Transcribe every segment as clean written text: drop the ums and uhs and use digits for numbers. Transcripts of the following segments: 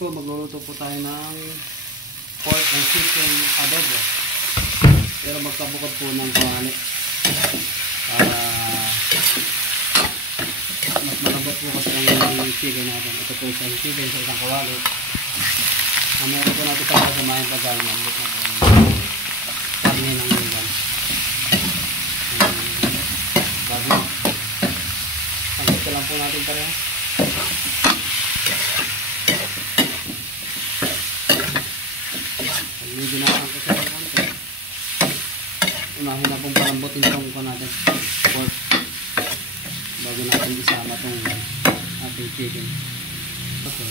po, magluluto po tayo ng pork and chicken adobo. Pero magkabukod po ng kawali. Para mas malambot po kasi ang chicken natin. Ito po isang chicken sa isang kawali. Meron po natin pagkasamahin pagkalambot na po. Karne ng ilan. Bago. Hanggang lang po natin pareho. Medyo nakang ko sa konti. Unahin na pong palambutin itong ko natin. Pork. Bago natin isama itong ating chicken. Okay.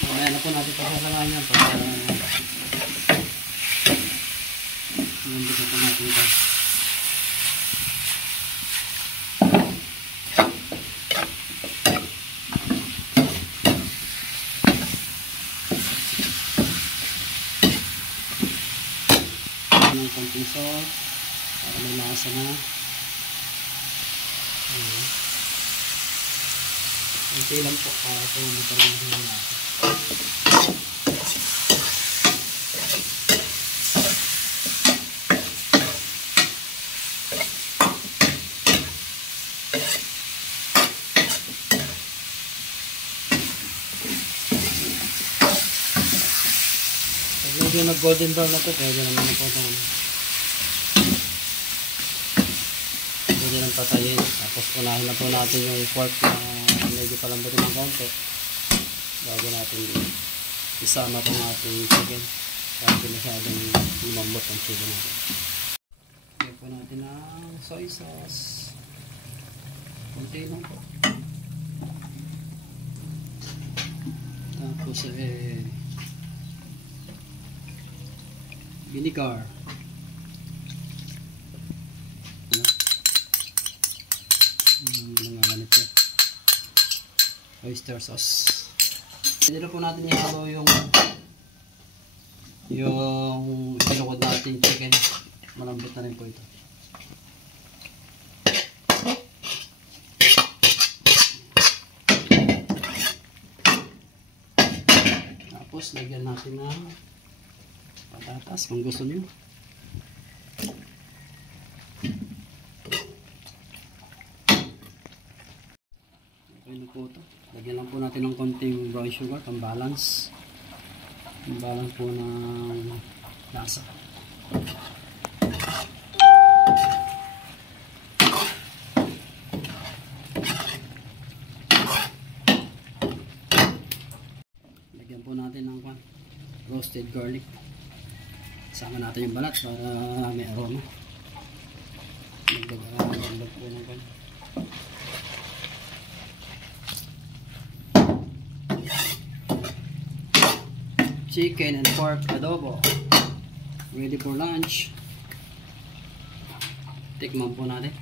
Mamaya na po natin pasasamahin yan. Para nandito po natin ito. Ng konting sauce para may lasa na. Kunti lang po para ito magkaroon ng lasa. Medyo nag golden brown na ito, pwede naman po itong pwede lang patayin. Tapos unahin na po natin yung pork na medyo palambutin ng konti bago natin isama itong ating chicken para hindi masyadong lumambot ang chicken natin. Lagyan po natin ng soy sauce, konti lang po. Tapos vinegar. Oyster sauce. Pwede na po natin ihalo yung pinukod natin chicken. Malambot na rin po ito. Tapos lagyan natin ng patatas kung gusto nyo. Okay na po ito. Lagyan lang po natin ng konting brown sugar pang balance. Pang balance po ng lasa. Lagyan po natin ng roasted garlic. Sama natin yung balat para may aroma. Magdagdag po ng kan. Chicken and pork adobo. Ready for lunch. Tikman po natin.